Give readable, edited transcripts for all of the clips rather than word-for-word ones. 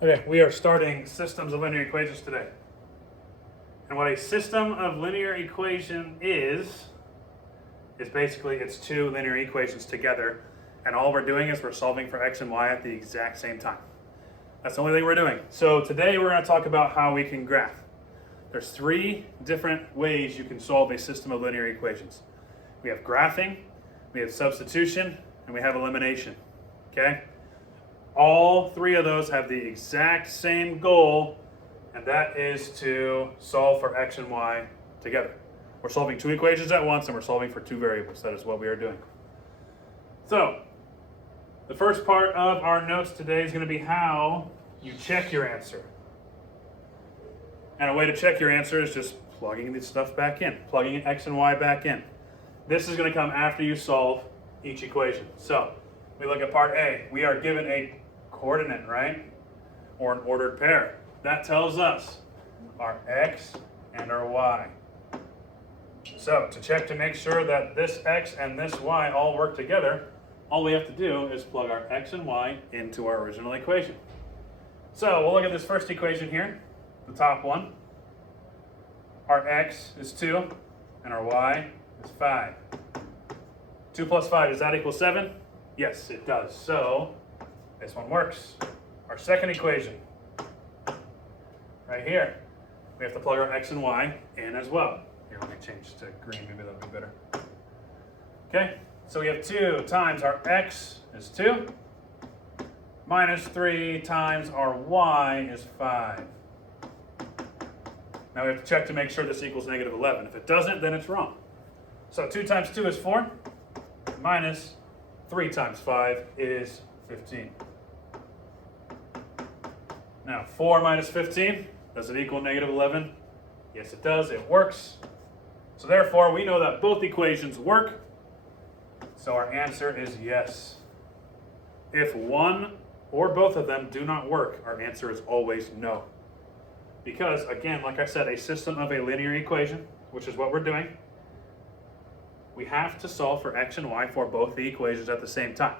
Okay, we are starting systems of linear equations today. And what a system of linear equation is basically it's two linear equations together, and all we're doing is we're solving for x and y at the exact same time. That's the only thing we're doing. So today we're going to talk about how we can graph. There's three different ways you can solve a system of linear equations. We have graphing, we have substitution, and we have elimination. Okay? All three of those have the exact same goal, and that is to solve for x and y together. We're solving two equations at once, and we're solving for two variables. That is what we are doing. So, the first part of our notes today is going to be how you check your answer. And a way to check your answer is just plugging this stuff back in, plugging in x and y back in. This is going to come after you solve each equation. So, we look at part A. We are given a coordinate, right? Or an ordered pair. That tells us our x and our y. So to check to make sure that this x and this y all work together, all we have to do is plug our x and y into our original equation. So we'll look at this first equation here, the top one. Our x is 2 and our y is 5. 2 plus 5, does that equal 7? Yes, it does. So this one works. Our second equation, right here, we have to plug our x and y in as well. Here, let me change to green, maybe that'll be better. Okay, so we have 2 times our x is 2, minus 3 times our y is 5. Now we have to check to make sure this equals negative 11. If it doesn't, then it's wrong. So 2 times 2 is 4, minus 3 times 5 is 15. Now, 4 minus 15, does it equal negative 11? Yes, it does. It works. So therefore, we know that both equations work. So our answer is yes. If one or both of them do not work, our answer is always no. Because, again, like I said, a system of a linear equation, which is what we're doing, we have to solve for x and y for both the equations at the same time.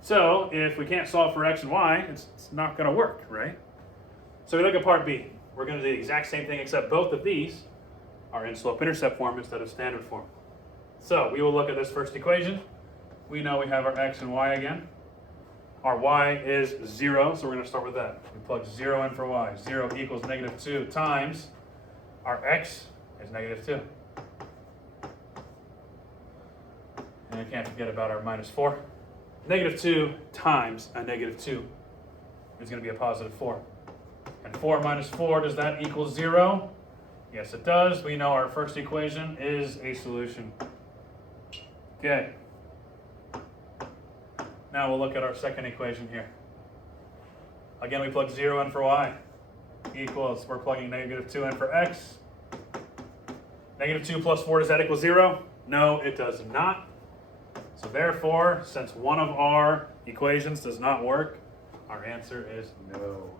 So if we can't solve for x and y, it's not going to work, right? So we look at part B. We're going to do the exact same thing, except both of these are in slope-intercept form instead of standard form. So we will look at this first equation. We know we have our x and y again. Our y is 0, so we're going to start with that. We plug 0 in for y. 0 equals negative 2 times our x is negative 2. And I can't forget about our minus 4. Negative 2 times a negative 2 is going to be a positive 4. And 4 minus 4, does that equal 0? Yes, it does. We know our first equation is a solution. Okay. Now we'll look at our second equation here. Again, we plug 0 in for y. Equals, we're plugging negative 2 in for x. Negative 2 plus 4, does that equal 0? No, it does not. So therefore, since one of our equations does not work, our answer is no.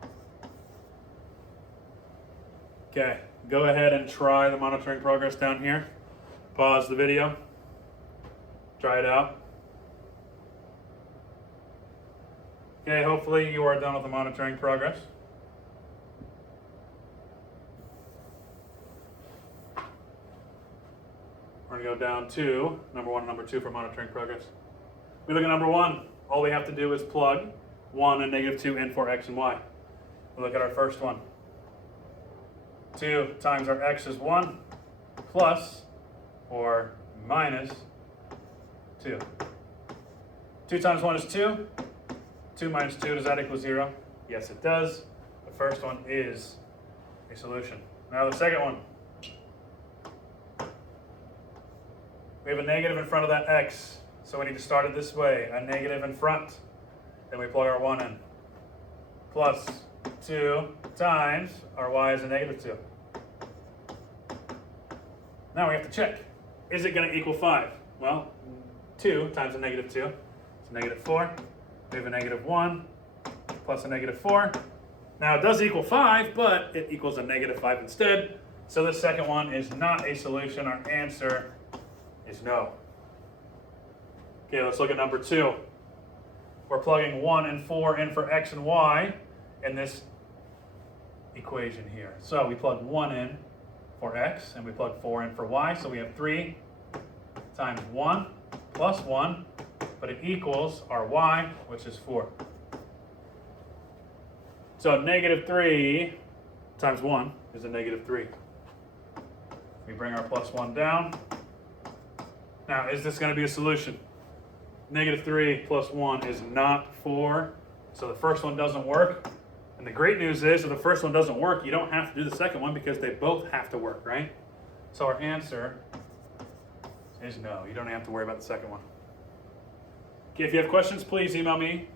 Okay, go ahead and try the monitoring progress down here. Pause the video. Try it out. Okay, hopefully you are done with the monitoring progress. We're going to go down to number 1 and number 2 for monitoring progress. We look at number 1. All we have to do is plug 1 and negative 2 in for x and y. We look at our first one. 2 times our x is 1 plus or minus 2. 2 times 1 is 2. 2 minus 2, does that equal 0? Yes, it does. The first one is a solution. Now the second one. We have a negative in front of that x, so we need to start it this way. A negative in front. Then we plug our 1 in. Plus 2 times our y is a negative 2. Now we have to check. Is it going to equal 5? Well, 2 times a negative 2 is a negative 4. We have a negative 1 plus a negative 4. Now it does equal 5, but it equals a negative 5 instead. So the second one is not a solution. Our answer is no. Okay, let's look at number 2. We're plugging 1 and 4 in for x and y. in this equation here. So we plug 1 in for x, and we plug 4 in for y. So we have 3 times 1 plus 1, but it equals our y, which is 4. So negative 3 times 1 is a negative 3. We bring our plus 1 down. Now, is this going to be a solution? Negative 3 plus 1 is not 4, so the first one doesn't work. And the great news is, if the first one doesn't work, you don't have to do the second one because they both have to work, right? So our answer is no. You don't have to worry about the second one. Okay, if you have questions, please email me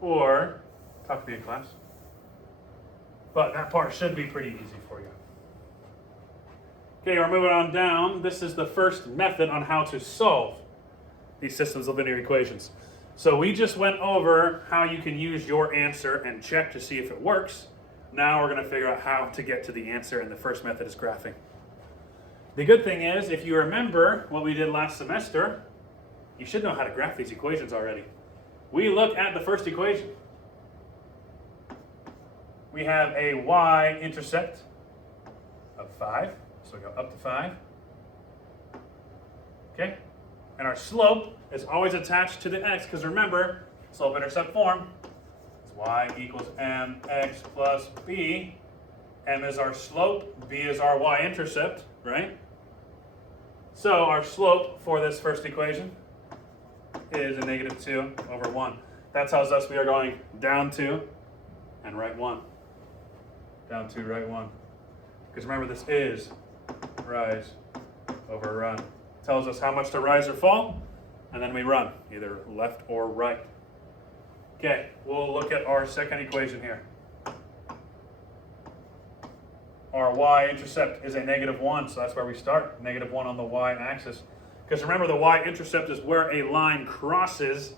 or talk to me in class. But that part should be pretty easy for you. Okay, we're moving on down. This is the first method on how to solve these systems of linear equations. So we just went over how you can use your answer and check to see if it works. Now we're going to figure out how to get to the answer, and the first method is graphing. The good thing is, if you remember what we did last semester, you should know how to graph these equations already. We look at the first equation. We have a y-intercept of 5, so we go up to 5. Okay? And our slope is always attached to the x, because remember, slope-intercept form is y equals mx plus b. M is our slope, b is our y-intercept, right? So our slope for this first equation is a negative 2 over 1. That tells us we are going down 2 and right 1. Down 2, right 1. Because remember, this is rise over run. Tells us how much to rise or fall, and then we run, either left or right. Okay, we'll look at our second equation here. Our y-intercept is a negative 1, so that's where we start, negative 1 on the y-axis. Because remember, the y-intercept is where a line crosses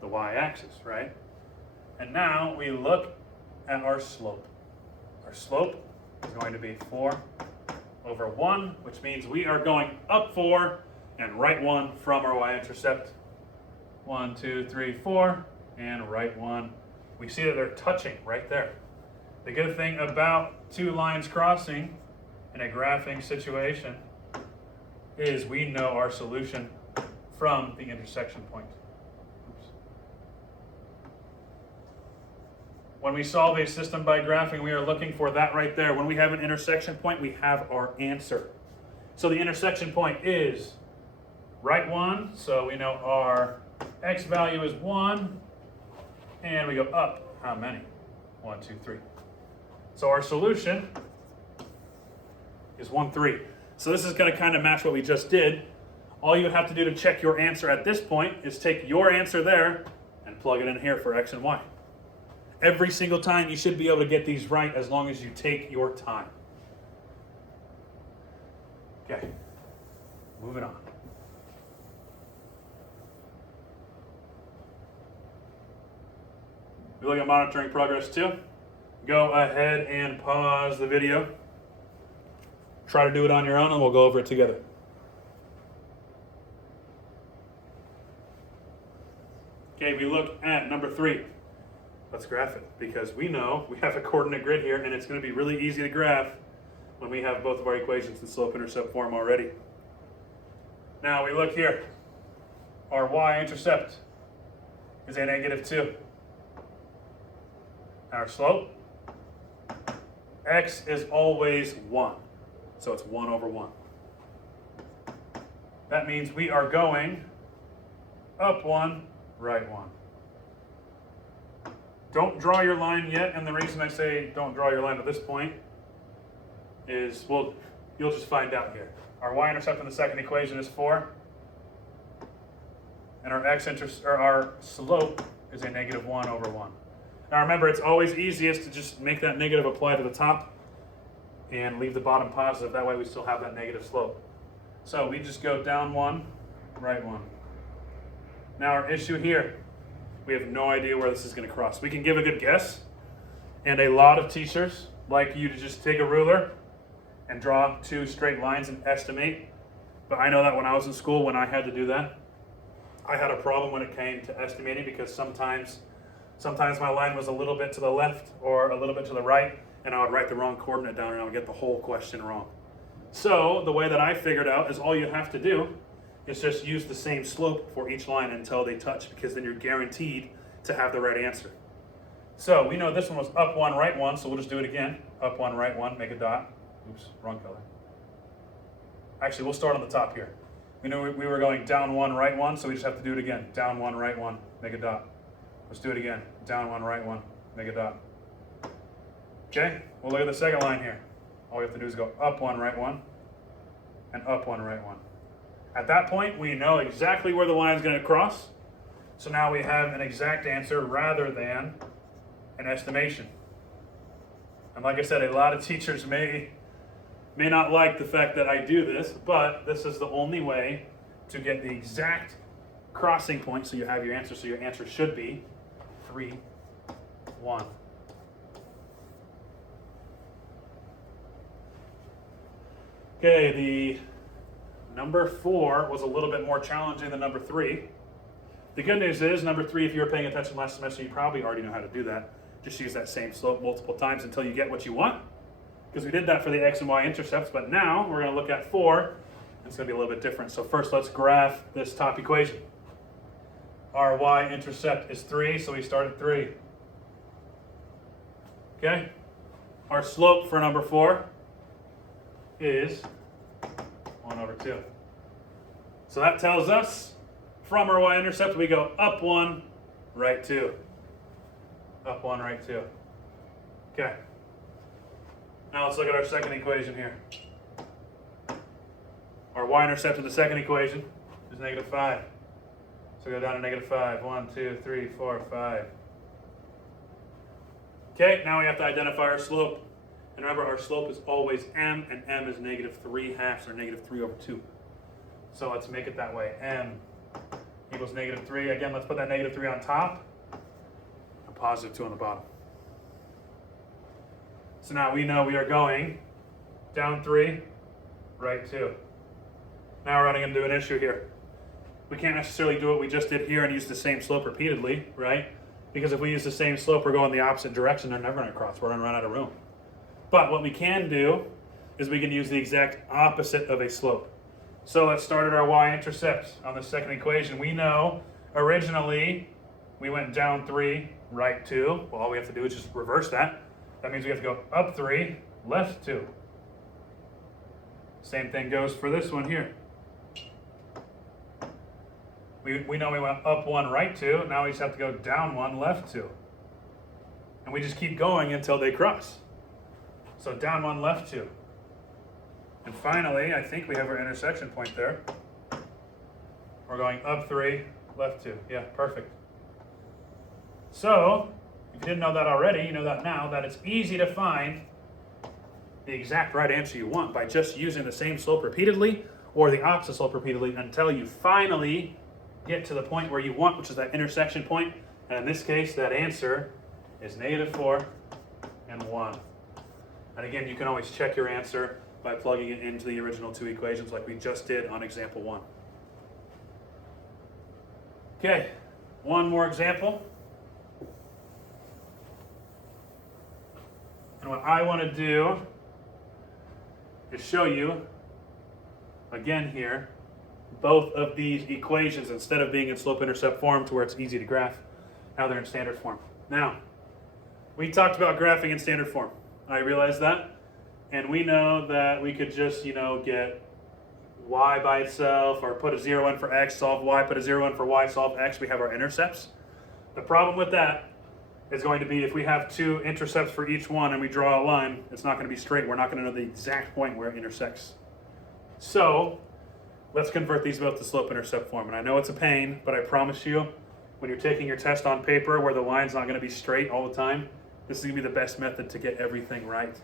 the y-axis, right? And now we look at our slope. Our slope is going to be 4 over 1, which means we are going up 4 and right 1 from our y-intercept. 1, 2, 3, 4, and right 1. We see that they're touching right there. The good thing about two lines crossing in a graphing situation is we know our solution from the intersection point. Oops. When we solve a system by graphing, we are looking for that right there. When we have an intersection point, we have our answer. So the intersection point is right 1, so we know our x value is 1, and we go up how many? 1, 2, 3. So our solution is 1, 3. So this is going to kind of match what we just did. All you have to do to check your answer at this point is take your answer there and plug it in here for x and y. Every single time you should be able to get these right as long as you take your time. Okay, moving on. We look at monitoring progress too. Go ahead and pause the video. Try to do it on your own and we'll go over it together. Okay, we look at number 3. Let's graph it, because we know we have a coordinate grid here and it's going to be really easy to graph when we have both of our equations in slope-intercept form already. Now we look here. Our y-intercept is a negative 2. Our slope, x is always 1. So it's 1 over 1. That means we are going up 1, right 1. Don't draw your line yet, and the reason I say don't draw your line at this point is, well, you'll just find out here. Our y-intercept in the second equation is 4, and our slope is a negative 1 over 1. Now remember, it's always easiest to just make that negative apply to the top and leave the bottom positive. That way we still have that negative slope. So we just go down 1, right 1. Now our issue here, we have no idea where this is going to cross. We can give a good guess, and a lot of teachers like you to just take a ruler and draw 2 straight lines and estimate. But I know that when I was in school, when I had to do that, I had a problem when it came to estimating, because sometimes Sometimes my line was a little bit to the left or a little bit to the right, and I would write the wrong coordinate down and I would get the whole question wrong. So the way that I figured out is all you have to do is just use the same slope for each line until they touch, because then you're guaranteed to have the right answer. So we know this one was up 1, right 1, so we'll just do it again. Up 1, right 1, make a dot. Oops, wrong color. Actually, we'll start on the top here. We knew we were going down 1, right 1, so we just have to do it again. Down 1, right 1, make a dot. Let's do it again. Down 1, right 1, make a dot. Okay, we'll look at the second line here. All we have to do is go up 1, right 1, and up 1, right 1. At that point, we know exactly where the line is going to cross. So now we have an exact answer rather than an estimation. And like I said, a lot of teachers may not like the fact that I do this, but this is the only way to get the exact crossing point so you have your answer. So your answer should be 3, 1. Okay, the number 4 was a little bit more challenging than number 3. The good news is, number 3, if you were paying attention last semester, you probably already know how to do that. Just use that same slope multiple times until you get what you want. Because we did that for the x and y intercepts, but now we're going to look at 4, and it's going to be a little bit different. So first, let's graph this top equation. Our y-intercept is 3, so we start at 3. Okay? Our slope for number 4 is 1 over 2. So that tells us from our y-intercept we go up 1, right 2. Up 1, right 2. Okay. Now let's look at our second equation here. Our y-intercept in the second equation is -5. So go down to -5. 1, 2, 3, 4, 5. Okay, now we have to identify our slope. And remember, our slope is always m, and m is -3/2, or -3 over 2. So let's make it that way. M equals -3. Again, let's put that -3 on top, and +2 on the bottom. So now we know we are going down 3, right 2. Now we're running into an issue here. We can't necessarily do what we just did here and use the same slope repeatedly, right? Because if we use the same slope, we're going the opposite direction, they're never going to cross. We're going to run out of room. But what we can do is we can use the exact opposite of a slope. So let's start at our y-intercept on the second equation. We know originally we went down 3, right 2. Well, all we have to do is just reverse that. That means we have to go up 3, left 2. Same thing goes for this one here. We know we went up 1, right 2. Now we just have to go down 1, left 2. And we just keep going until they cross. So down 1, left 2. And finally, I think we have our intersection point there. We're going up 3, left 2. Yeah, perfect. So, if you didn't know that already, you know that now, that it's easy to find the exact right answer you want by just using the same slope repeatedly or the opposite slope repeatedly until you finally get to the point where you want, which is that intersection point. And in this case, that answer is -4 and 1. And again, you can always check your answer by plugging it into the original 2 equations like we just did on example 1. Okay, one more example. And what I want to do is show you, again here, both of these equations, instead of being in slope-intercept form to where it's easy to graph, now they're in standard form. Now, we talked about graphing in standard form. I realize that. And we know that we could just, get y by itself, or put a 0 in for x, solve y, put a 0 in for y, solve x. We have our intercepts. The problem with that is going to be if we have 2 intercepts for each one and we draw a line, it's not going to be straight. We're not going to know the exact point where it intersects. So let's convert these both to slope-intercept form. And I know it's a pain, but I promise you, when you're taking your test on paper where the line's not going to be straight all the time, this is going to be the best method to get everything right.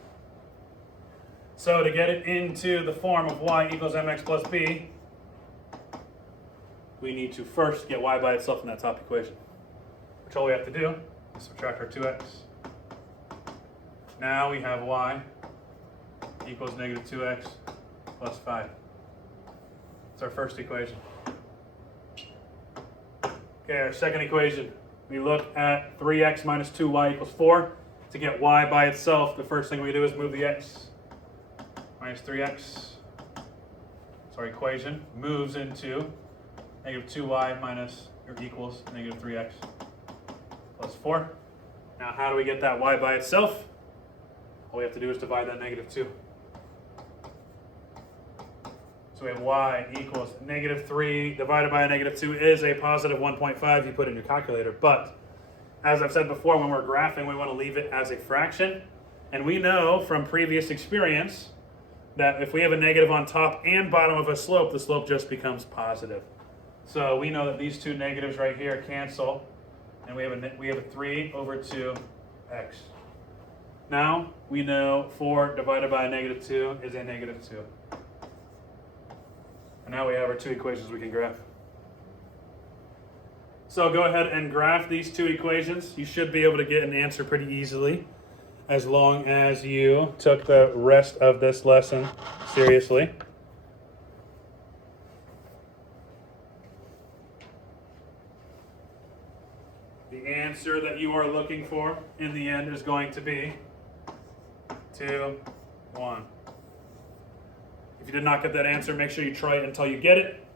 So to get it into the form of y equals mx plus b, we need to first get y by itself in that top equation, which all we have to do is subtract our 2x. Now we have y equals -2x plus 5. That's our first equation. Okay, our second equation, we look at 3x minus 2y equals 4. To get y by itself, the first thing we do is move the x. Minus 3x, so our equation moves into negative 2y minus or equals negative 3x plus 4. Now how do we get that y by itself? All we have to do is divide that negative 2. So we have y equals negative 3 divided by a negative 2 is a positive 1.5 you put in your calculator. But as I've said before, when we're graphing, we want to leave it as a fraction. And we know from previous experience that if we have a negative on top and bottom of a slope, the slope just becomes positive. So we know that these two negatives right here cancel, and we have a 3 over 2x. Now we know 4 divided by a negative 2 is a negative 2. And now we have our two equations we can graph. So go ahead and graph these two equations. You should be able to get an answer pretty easily, as long as you took the rest of this lesson seriously. The answer that you are looking for in the end is going to be 2, 1. If you did not get that answer, make sure you try it until you get it.